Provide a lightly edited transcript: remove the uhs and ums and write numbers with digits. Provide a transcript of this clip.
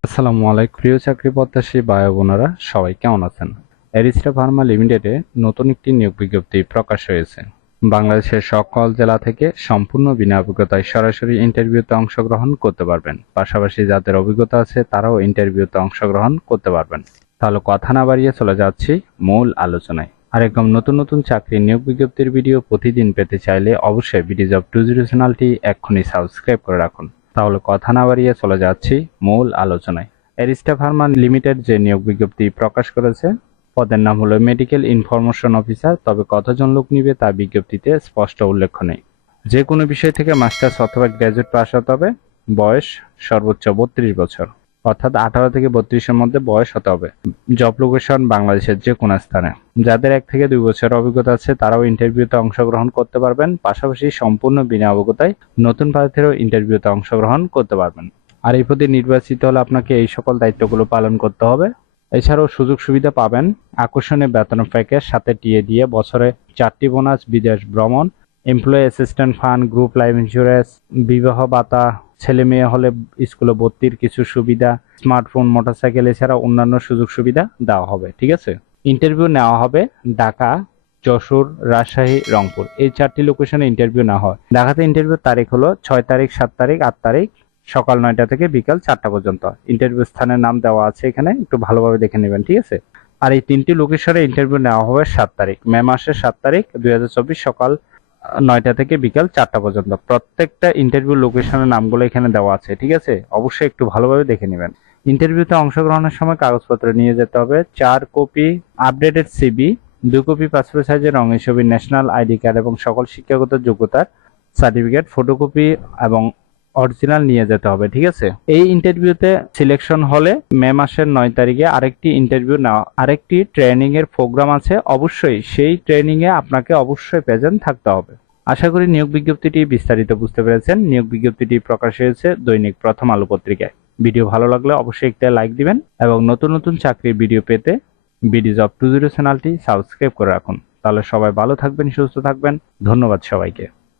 আসসালামু আলাইকুম প্রিয় চাকরি প্রত্যাশী ভাই বোনেরা, সবাই কেমন আছেন? এরিস্টা ফার্মা লিমিটেডে নতুন একটি নিয়োগ বিজ্ঞপ্তি প্রকাশ হয়েছে। বাংলাদেশের সকল জেলা থেকে সম্পূর্ণ বিনা অভিজ্ঞতায় সরাসরি ইন্টারভিউতে অংশগ্রহণ করতে পারবেন। পাশাপাশি যাদের অভিজ্ঞতা আছে তারাও ইন্টারভিউতে অংশগ্রহণ করতে পারবেন। তাহলে কথা না বাড়িয়ে চলে যাচ্ছি মূল আলোচনায়। আর একদম নতুন নতুন চাকরি নিয়োগ বিজ্ঞপ্তির ভিডিও প্রতিদিন পেতে চাইলে অবশ্যই বিডি জব 20 চ্যানেলটি এক্ষুনি সাবস্ক্রাইব করে রাখুন। তাহলে কথা না বাড়িয়ে চলে যাচ্ছি মূল আলোচনায়। এরিস্টা ফার্মা লিমিটেড যে নিয়োগ বিজ্ঞপ্তি প্রকাশ করেছে, পদের নাম হলো মেডিকেল ইনফরমেশন অফিসার। তবে কতজন লোক নিবে তা বিজ্ঞপ্তিতে স্পষ্ট উল্লেখ নেই। যে কোনো বিষয় থেকে মাস্টার্স অথবা গ্র্যাজুয়েট পাস হতে হবে। বয়স সর্বোচ্চ 32 বছর, অর্থাৎ 18 থেকে 32-এর মধ্যে বয়স হতে হবে। জব লোকেশন বাংলাদেশের যে কোনো স্থানে। যাদের 1 থেকে 2 বছর অভিজ্ঞতা আছে তারাও ইন্টারভিউতে অংশগ্রহণ করতে পারবেন। পাশাপাশি সম্পূর্ণ বিনা অভিজ্ঞতায় নতুন প্রার্থীরাও ইন্টারভিউতে অংশগ্রহণ করতে পারবেন। আর এই পদে নির্বাচিত হলে আপনাকে এই সকল দায়িত্বগুলো পালন করতে হবে। এছাড়াও সুযোগ সুবিধা পাবেন আকর্ষণীয় বেতন প্যাকেজ, সাথে টিএ দিয়ে বছরে 4টি বোনাস, বিদেশ ভ্রমণ, employee assistant fund, group life insurance, বিবাহ ভাতা, ছেলে মেয়ে হলে স্কুলে ভর্তির কিছু সুবিধা, স্মার্টফোন, মোটরসাইকেল এছাড়া অন্যান্য সুযোগ সুবিধা দেওয়া হবে। ঠিক আছে। ইন্টারভিউ নেওয়া হবে ঢাকা, যশোর, রাজশাহী, রংপুর, এই 4টি লোকেশনে ইন্টারভিউ নেওয়া হয়। ঢাকাতে ইন্টারভিউ তারিখ হলো 6 তারিখ, 7 তারিখ, 8 তারিখ সকাল 9টা থেকে বিকাল 4টা পর্যন্ত। ইন্টারভিউ স্থানের নাম দেওয়া আছে এখানে, একটু ভালোভাবে দেখে নেবেন। ঠিক আছে। আর এই 3টি লোকেশনে ইন্টারভিউ নেওয়া হবে 7 তারিখ, মে মাসের 7 তারিখ 2024 সকাল 9টা থেকে বিকাল 4টা পর্যন্ত। প্রত্যেকটা ইন্টারভিউ লোকেশনের নামগুলো এখানে দেওয়া আছে। ঠিক আছে, অবশ্যই একটু ভালোভাবে দেখে নেবেন। ইন্টারভিউতে অংশগ্রহণের সময় কাগজপত্র নিয়ে যেতে হবে 4 copy updated CB, 2 copy passport সাইজের রঙের ছবি, ন্যাশনাল আইডি কার্ড এবং সকল শিক্ষাগত যোগ্যতার সার্টিফিকেট ফটোকপি এবং অরিজিনাল নিয়ে যেতে হবে। ঠিক আছে। এই ইন্টারভিউতে সিলেকশন হলে মে মাসের 9 তারিখে আরেকটি ট্রেনিং এর প্রোগ্রাম আছে। অবশ্যই সেই ট্রেনিং এ আপনাকে অবশ্যই প্রেজেন্ট থাকতে হবে। আশা করি নিয়োগ বিজ্ঞপ্তিটি বিস্তারিত বুঝতে পেরেছেন। নিয়োগ বিজ্ঞপ্তিটি প্রকাশ হয়েছে দৈনিক প্রথম আলো পত্রিকায়। ভিডিও ভালো লাগলে অবশ্যই একটা লাইক দিবেন এবং নতুন নতুন চাকরির ভিডিও পেতে বিডি জব 20 চ্যানেলটি সাবস্ক্রাইব করে রাখুন। তাহলে সবাই ভালো থাকবেন, সুস্থ থাকবেন। ধন্যবাদ সবাইকে।